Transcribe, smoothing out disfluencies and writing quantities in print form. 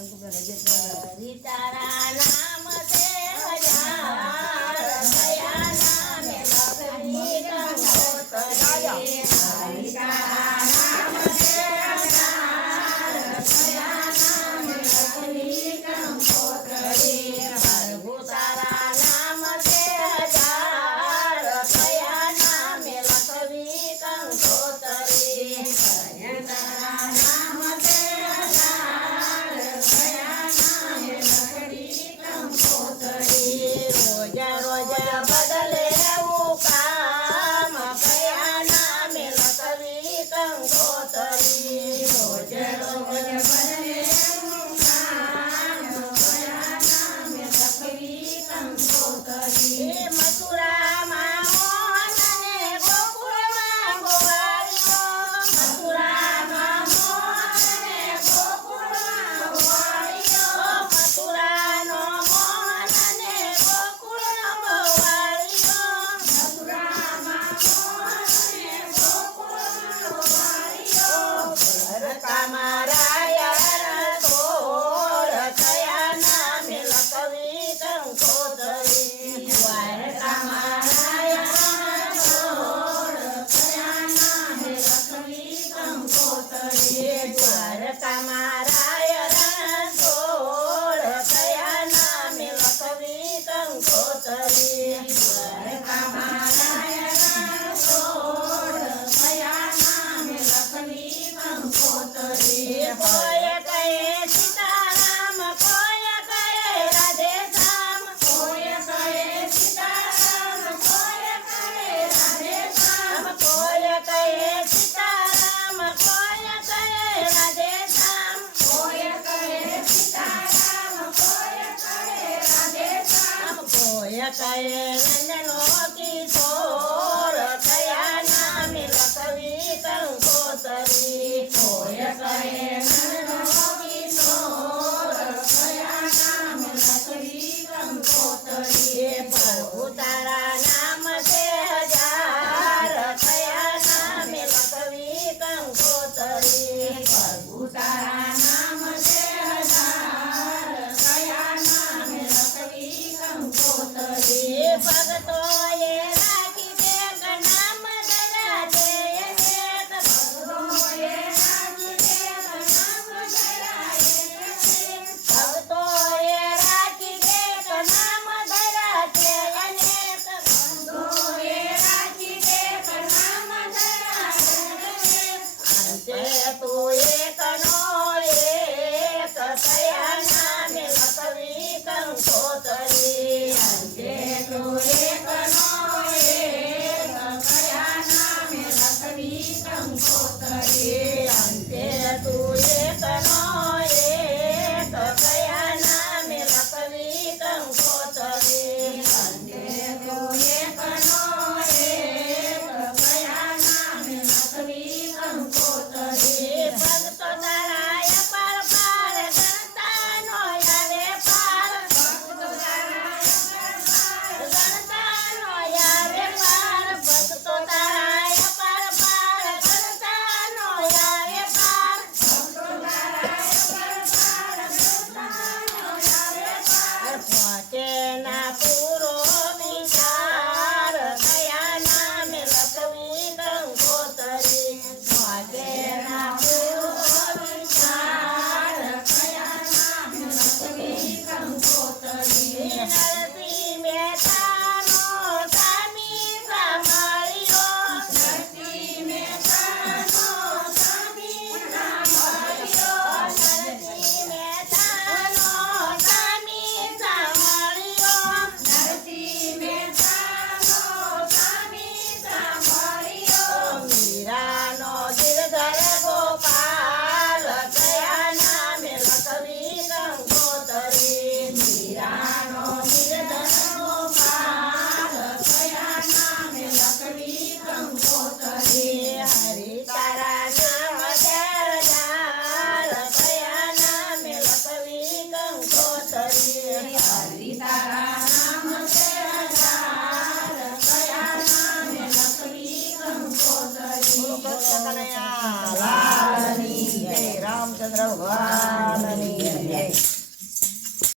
તારા નામ છે હજાર થયા નામે લખવી કંકોત્રી તારા નામ છે હજાર થયા નામે લખવી કંકોત્રી પ્રભુ તારા નામ છે હજાર થયા નામે લખવી કંકોત્રી તારા નામ છે રોજ બદલે એવું કામ કયા નામે લખવી કંકોત્રી રોજ બદલે એવું કામ કયા નામે લખવી કંકોત્રી મથુરામાં મોહન ને ગોકુળમાં ગોવાળીઓ મથુરામાં મોહન ને ગોકુળમાં ગોવાળીઓ મથુરાનો મોહન ને મારા યાર તોડ થયા નામે લખવી કંકોત્રી દ્વારકા મારા યાર તોડ થયા નામે લખવી કંકોત્રી દ્વારકા મારા યાર તોડ થયા નામે લખવી કંકોત્રી દ્વારકા મારા યાર તોડ થયા નામે લખવી કંકોત્રી કોઈ કહે સીતારામ કોઈ કહે રાધેશ્યામ કોઈ કહે સીતારામ કોઈ કહે રાધેશ્યામ કોઈ કહે સીતારામ કોઈ કહે રાધેશ્યામ કોઈ કહે સીતારામ કોઈ કહે રાધેશ્યામ કોઈ કહે નંદનો કિશોર થયા નામે લખવી કંકોત્રી કોઈ કહે નંદનો કિશોર થયા નામે લખવી કંકોત્રી પ્રભુ તારા નામ છે હજાર થયા નામે લખવી કંકોત્રી પ્રભુ તારા નામ છે હજાર થયા નામે લખવી કંકોત્રી ભક્તોએ રાખી દે નામ ધરા દે ભક્તોએ રાખી દે નામ ધરા ભક્તોએ રાખી દે નામ ધરા છે અનેક ભક્તોએ રાખી દે નામ ધરા અંતે તું એકનો એક થયા નામે લખવી કંકોત્રી અંતે તું એકનો એક થયા નામે લખવી કંકોત્રી અંતે તું એકનો એક થયા નામે લખવી કંકોત્રી અંતે તું એકનો એક થયા નામે લખવી કંકોત્રી ભક્તો તારા અપાર પાર ગણતાનો આવે પાર ભક્તો તારા અપાર પાર ગણતાનો આવે પાર ભક્તો તારા અપાર પાર ગણતાનો આવે પાર ભક્તો તારા અપાર પાર ગણતાનો આવે પાર પહોંચે ના પૂરો વિચાર થયા નામે લખવી કંકોત્રી પહોંચે ના પૂરો વિચાર થયા નામે લખવી કંકોત્રી નરસિંહ મહેતાનો સ્વામી સાંભળ્યો નરસિંહ મહેતાનો સ્વામી સાંભળ્યો નરસિંહ મહેતાનો સ્વામી સાંભળ્યો નરસિંહ મહેતાનો સ્વામી સાંભળ્યો મીરાનો ગિરધર ગોપાલ થયા નામે લખવી કંકોત્રી મીરાનો ગિરધર ગોપાલ થયા નામે લખવી કંકોત્રી હરિ તારા નામ છે હજાર થયા નામે લખવી કંકોત્રી હરિ તારા નામ છે હજાર થયા નામે લખવી કંકોત્રી કનૈયા લાલની જય રામચંદ્ર ભગવાન